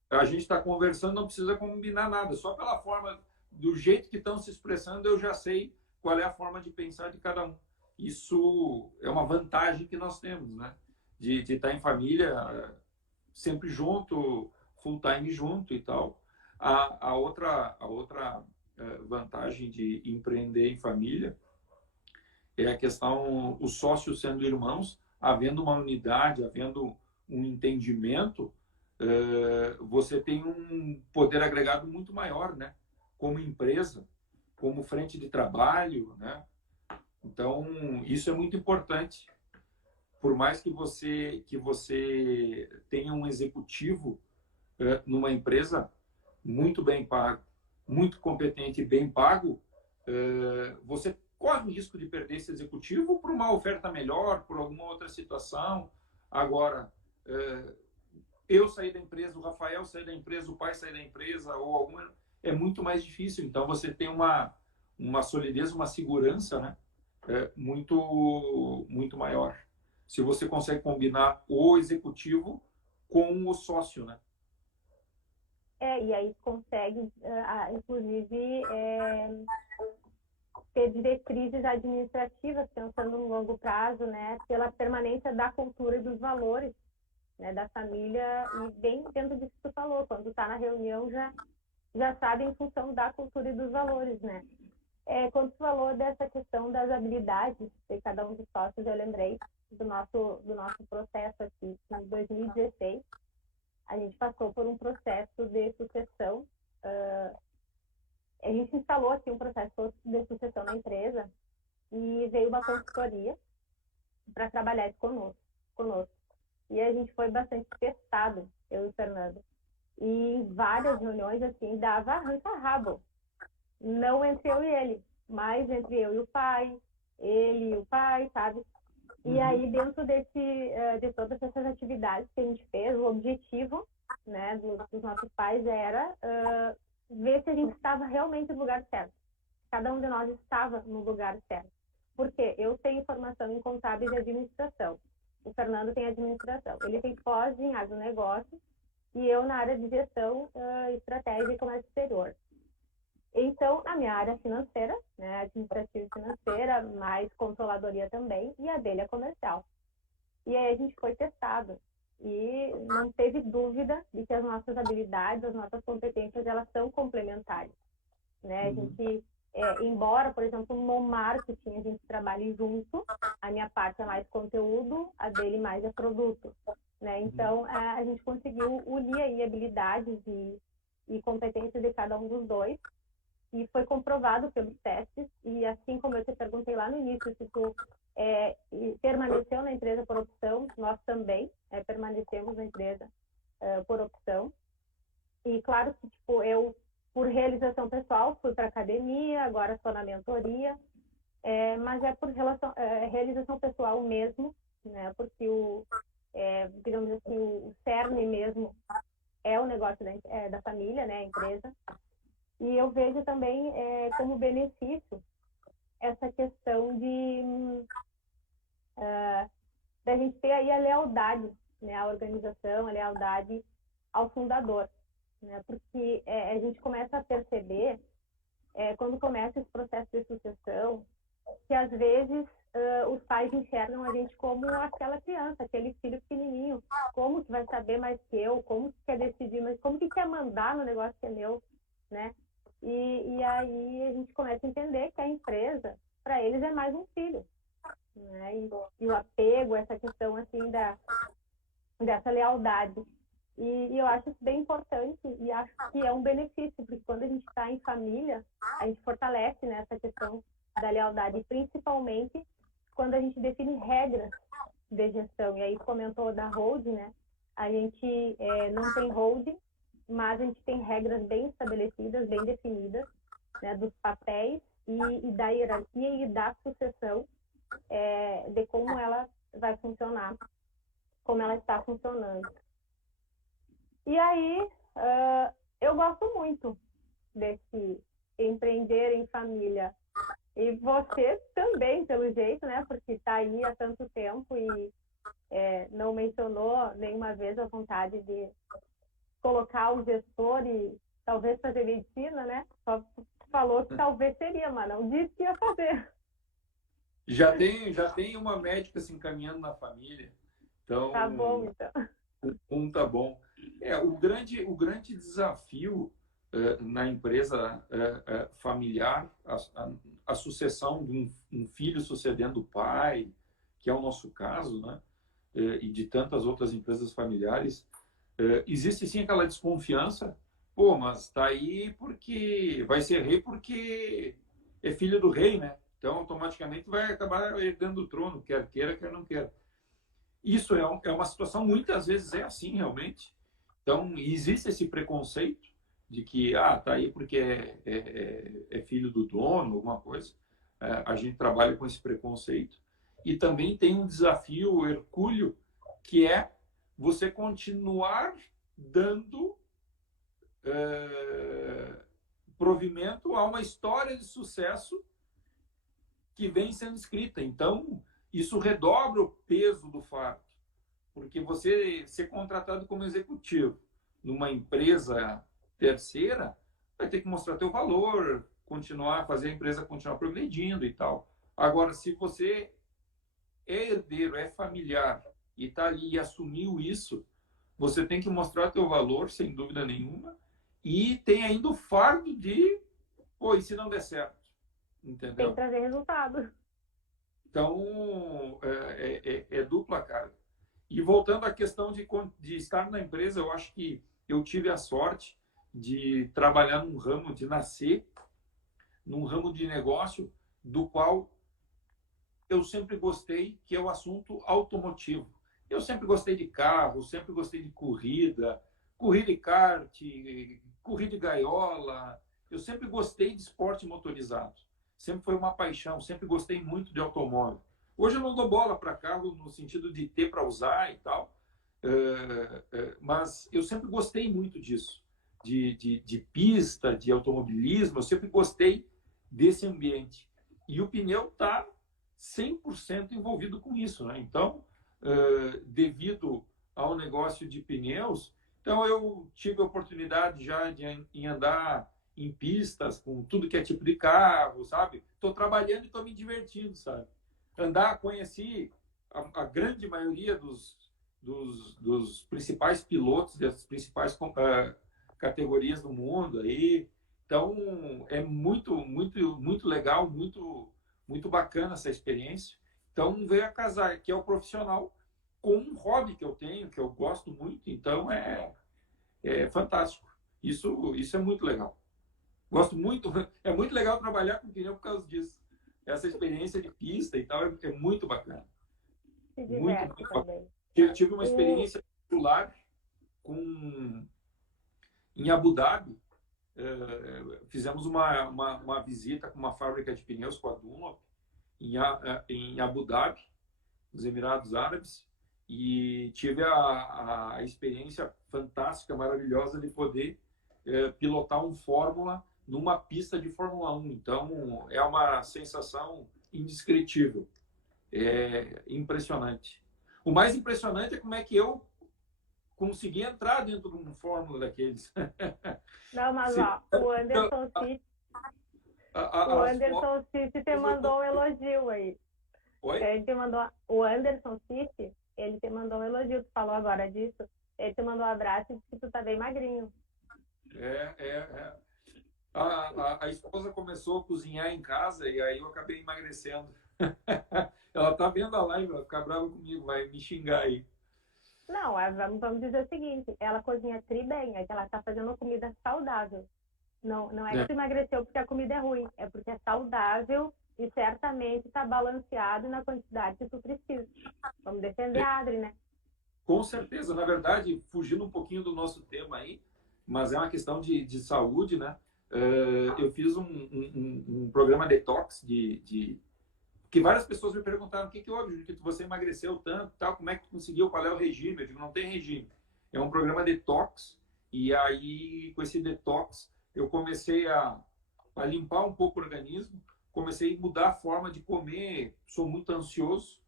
a gente está conversando, não precisa combinar nada, só pela forma, do jeito que estão se expressando, eu já sei qual é a forma de pensar de cada um. Isso é uma vantagem que nós temos, né? De estar em família, sempre junto, full time junto e tal. A outra vantagem de empreender em família é a questão, os sócios sendo irmãos, havendo uma unidade, havendo um entendimento, você tem um poder agregado muito maior, né? Como empresa, como frente de trabalho, né? Então, isso é muito importante. Por mais que você tenha um executivo numa empresa muito bem pago, muito competente e bem pago, você corre o risco de perder esse executivo por uma oferta melhor, por alguma outra situação. Agora, eu sair da empresa, o Rafael sair da empresa, o pai sair da empresa, ou alguma, é muito mais difícil. Então, você tem uma solidez, uma segurança, né? Muito maior. Se você consegue combinar o executivo com o sócio, né? E aí consegue, inclusive, ter diretrizes administrativas, pensando no longo prazo, né, pela permanência da cultura e dos valores, né, da família, e bem dentro disso que tu falou, quando está na reunião já sabe em função da cultura e dos valores, né. Quando tu falou dessa questão das habilidades de cada um dos sócios, eu lembrei do nosso processo aqui, em 2016, a gente passou por um processo de sucessão. A gente instalou aqui um processo de sucessão na empresa e veio uma consultoria para trabalhar isso conosco. E a gente foi bastante testado, eu e o Fernando. E em várias reuniões, assim, dava arranca-rabo. Não entre eu e ele, mas entre eu e o pai, ele e o pai, sabe? E aí, dentro de todas essas atividades que a gente fez, o objetivo, né, dos nossos pais era ver se a gente estava realmente no lugar certo. Cada um de nós estava no lugar certo. Porque eu tenho formação em contábil e administração. O Fernando tem administração. Ele tem pós em agronegócio e eu na área de gestão, estratégia e comércio exterior. Então, a minha área financeira, né, administrativa e financeira, mais controladoria também, e a dele é comercial. E aí a gente foi testado. E não teve dúvida de que as nossas habilidades, as nossas competências, elas são complementares. Né? A gente, embora, por exemplo, no marketing a gente trabalhe junto, a minha parte é mais conteúdo, a dele mais é produto. Né? Então, a gente conseguiu unir aí habilidades e competências de cada um dos dois. E foi comprovado pelos testes, e assim como eu te perguntei lá no início, se tu permaneceu na empresa por opção, nós também permanecemos na empresa por opção. E claro que, tipo, eu, por realização pessoal, fui para academia, agora estou na mentoria, mas é por realização pessoal mesmo, né? Porque digamos assim, o cerne mesmo é o negócio da família, né? A empresa. E eu vejo também como benefício essa questão da gente ter aí a lealdade, né, à organização, a lealdade ao fundador. Né, porque a gente começa a perceber, quando começa esse processo de sucessão, que às vezes os pais enxergam a gente como aquela criança, aquele filho pequenininho. Como que vai saber mais que eu? Como que quer decidir? Mas como que quer mandar no negócio que é meu? Né? E aí a gente começa a entender que a empresa, para eles, é mais um filho. Né? E o apego, essa questão assim dessa lealdade. E eu acho isso bem importante e acho que é um benefício, porque quando a gente está em família, a gente fortalece, né, essa questão da lealdade, principalmente quando a gente define regras de gestão. E aí comentou da holding, né? A gente não tem holding, mas a gente tem regras bem estabelecidas, bem definidas, né, dos papéis e da hierarquia e da sucessão, de como ela vai funcionar, como ela está funcionando. E aí, eu gosto muito desse empreender em família. E você também, pelo jeito, né? Porque está aí há tanto tempo e não mencionou nenhuma vez a vontade de colocar o gestor e talvez fazer medicina, né? Só falou que talvez seria, mas não disse que ia fazer. Já tem uma médica se encaminhando na família. Então, tá bom, então. Tá bom. O grande desafio na empresa familiar, a sucessão de um filho sucedendo o pai, que é o nosso caso, né? E de tantas outras empresas familiares, existe sim aquela desconfiança. Pô, mas tá aí porque vai ser rei porque é filho do rei, né? Então automaticamente vai acabar herdando o trono, quer queira, quer não queira. Isso é uma situação, muitas vezes é assim realmente. Então existe esse preconceito de que tá aí porque é filho do dono, alguma coisa. A gente trabalha com esse preconceito. E também tem um desafio hercúleo, que é você continuar dando provimento a uma história de sucesso que vem sendo escrita. Então, isso redobra o peso do fardo, porque você ser contratado como executivo numa empresa terceira vai ter que mostrar teu valor, continuar, fazer a empresa continuar progredindo e tal. Agora, se você é herdeiro, é familiar e está ali e assumiu isso, você tem que mostrar teu valor, sem dúvida nenhuma, e tem ainda o fardo de, pô, e se não der certo? Entendeu? Tem que trazer resultado. Então, é dupla carga. E voltando à questão de estar na empresa, eu acho que eu tive a sorte de trabalhar num ramo, de nascer num ramo de negócio do qual eu sempre gostei, que é o assunto automotivo. Eu sempre gostei de carro, sempre gostei de corrida, corrida de kart, corrida de gaiola. Eu sempre gostei de esporte motorizado. Sempre foi uma paixão, sempre gostei muito de automóvel. Hoje eu não dou bola para carro no sentido de ter para usar e tal, mas eu sempre gostei muito disso, de pista, de automobilismo, eu sempre gostei desse ambiente. E o pneu está 100% envolvido com isso, né? Então, devido ao negócio de pneus, então eu tive a oportunidade já de andar em pistas com tudo que é tipo de carro, sabe? Estou trabalhando e estou me divertindo, sabe? Conheci a grande maioria dos principais pilotos das principais categorias do mundo aí. Então, é muito legal, muito bacana essa experiência. Então, veio a casar, que é o profissional, com um hobby que eu tenho, que eu gosto muito. Então, é fantástico. Isso é muito legal. Gosto muito, é muito legal trabalhar com pneu por causa disso. Essa experiência de pista e tal é muito bacana. Se Muito diverte bacana. também. Eu tive uma experiência popular em Abu Dhabi. Fizemos uma visita com uma fábrica de pneus com a Dunlop em Abu Dhabi, nos Emirados Árabes, e tive a experiência fantástica, maravilhosa de poder pilotar um Fórmula numa pista de Fórmula 1. Então, é uma sensação indescritível. É impressionante. O mais impressionante é como é que eu consegui entrar dentro de um Fórmula daqueles. Não, mas ó, o Anderson City te mandou um elogio aí. Oi? O Anderson City, ele te mandou um elogio. Tu falou agora disso. Ele te mandou um abraço e disse que tu tá bem magrinho. A esposa começou a cozinhar em casa e aí eu acabei emagrecendo. Ela tá vendo a live, vai ficar brava comigo, vai me xingar aí. Não, vamos dizer o seguinte, ela cozinha tri bem, é que ela tá fazendo comida saudável. Não é que tu emagreceu porque a comida é ruim, é porque é saudável e certamente está balanceado na quantidade que tu precisa. Vamos defender a Adri, né? Com certeza, na verdade, fugindo um pouquinho do nosso tema aí, mas é uma questão de saúde, né? Eu fiz um programa detox que várias pessoas me perguntaram o que houve, que você emagreceu tanto, tal, como é que tu conseguiu, qual é o regime? Eu digo, não tem regime. É um programa detox e aí com esse detox eu comecei a limpar um pouco o organismo, comecei a mudar a forma de comer. Sou muito ansioso,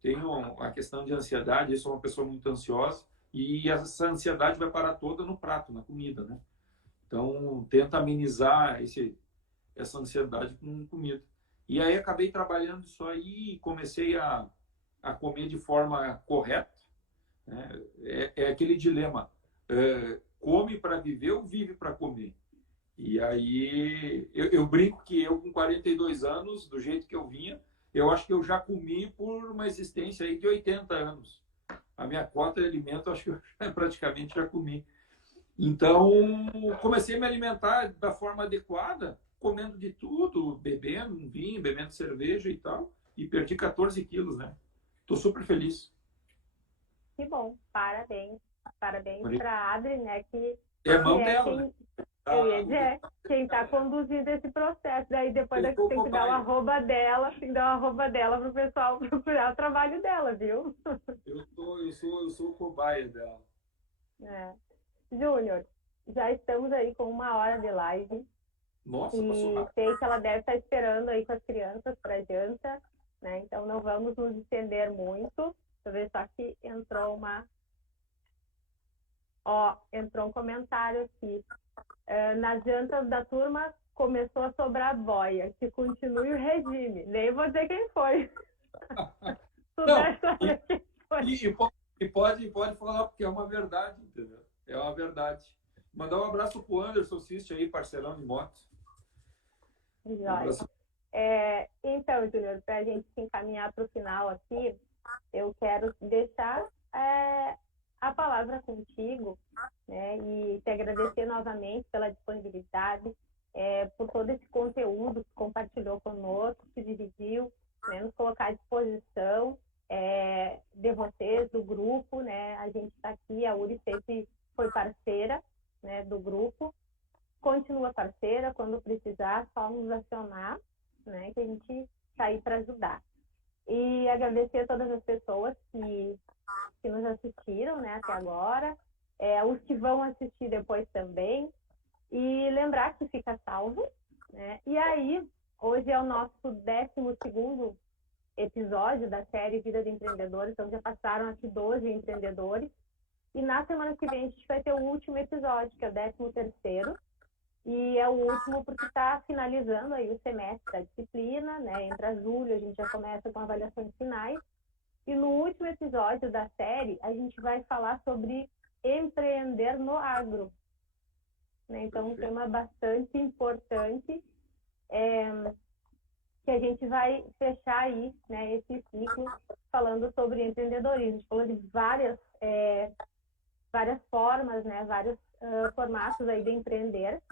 tenho a questão de ansiedade, eu sou uma pessoa muito ansiosa e essa ansiedade vai parar toda no prato, na comida, né? Então, tenta amenizar essa ansiedade com comida. E aí acabei trabalhando isso aí e comecei a comer de forma correta. Né? É aquele dilema, come para viver ou vive para comer? E aí eu brinco que eu com 42 anos, do jeito que eu vinha, eu acho que eu já comi por uma existência aí de 80 anos. A minha cota de alimento, acho que eu praticamente já comi. Então, comecei a me alimentar da forma adequada, comendo de tudo, bebendo um vinho, bebendo cerveja e tal, e perdi 14 quilos, né? Tô super feliz. Que bom, parabéns. Parabéns para a Adri, né? Que é mão é dela, quem, né? eu ia dizer, quem está conduzindo esse processo. Daí depois tem que dar o arroba dela, tem que dar o arroba dela para o pessoal procurar o trabalho dela, viu? Eu sou o cobaia dela. Júnior, já estamos aí com 1 hora de live. Nossa, e sei que ela deve estar esperando aí com as crianças para janta, né? Então não vamos nos estender muito. Deixa eu ver só que entrou entrou um comentário aqui. Nas jantas da turma começou a sobrar boia, que continue o regime. Nem vou dizer quem foi. Tu Não, deve saber quem foi. pode falar, porque é uma verdade, entendeu? É uma verdade. Mandar um abraço pro Anderson Siste aí, parceirão de moto. Um abraço. Então, Júnior, para a gente se encaminhar para o final aqui, eu quero deixar a palavra contigo, né, e te agradecer novamente pela disponibilidade, por todo esse conteúdo que compartilhou conosco, que dividiu, né, nos colocar à disposição de vocês, do grupo, né? A gente está aqui, a URI sempre foi parceira, né, do grupo, continua parceira, quando precisar, só nos acionar, né, que a gente está aí para ajudar. E agradecer a todas as pessoas que nos assistiram, né, até agora, os que vão assistir depois também, e lembrar que fica salvo, né? E aí, hoje é o nosso 12º episódio da série Vida de Empreendedores, então já passaram aqui 12 empreendedores, e na semana que vem a gente vai ter o último episódio, que é o 13º, e é o último porque está finalizando aí o semestre da disciplina, né? Entra julho, a gente já começa com avaliações finais. E no último episódio da série, a gente vai falar sobre empreender no agro, né? Então, um tema bastante importante, que a gente vai fechar aí, né, esse ciclo falando sobre empreendedorismo. A gente falou de várias formas, né, vários formatos aí de empreender.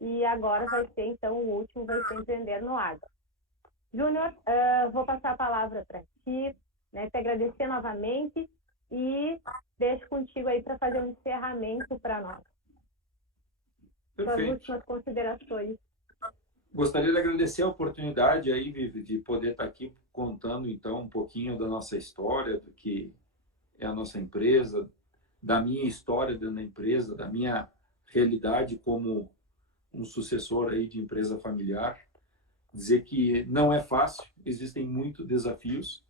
E agora vai ser, então, o último vai ser empreender no agro. Júnior, vou passar a palavra para ti, né, te agradecer novamente e deixo contigo aí para fazer um encerramento para nós. Suas últimas considerações. Gostaria de agradecer a oportunidade aí, Vivi, de poder estar aqui contando, então, um pouquinho da nossa história, do que é a nossa empresa, da minha história dentro da empresa, da minha realidade como um sucessor aí de empresa familiar. Dizer que não é fácil, existem muitos desafios,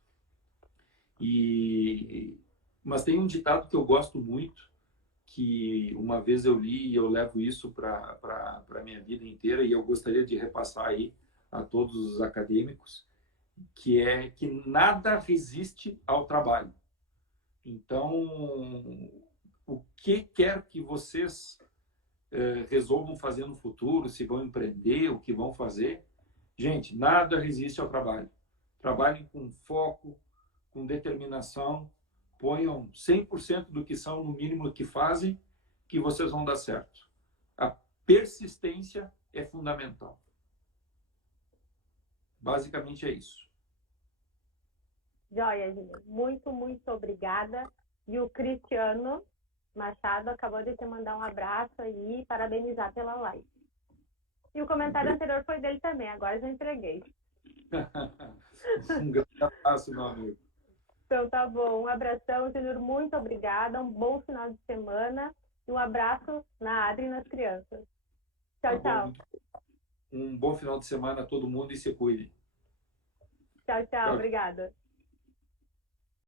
mas tem um ditado que eu gosto muito, que uma vez eu li e eu levo isso para a minha vida inteira, e eu gostaria de repassar aí a todos os acadêmicos, que é que nada resiste ao trabalho. Então, o que quer que vocês resolvam fazer no futuro, se vão empreender, o que vão fazer, gente, nada resiste ao trabalho. Trabalhem com foco, com determinação, ponham 100% do que são no mínimo que fazem, que vocês vão dar certo. A persistência é fundamental. Basicamente é isso. Joia, Júnior. Muito, muito obrigada. E o Cristiano Machado acabou de te mandar um abraço aí e parabenizar pela live. E o comentário anterior foi dele também, agora já entreguei. Um grande abraço, meu amigo. Então tá bom, um abração, Júnior, muito obrigada, um bom final de semana e um abraço na Adri e nas crianças. Tchau, tchau. Um bom final de semana a todo mundo e se cuide. Tchau, tchau, obrigada.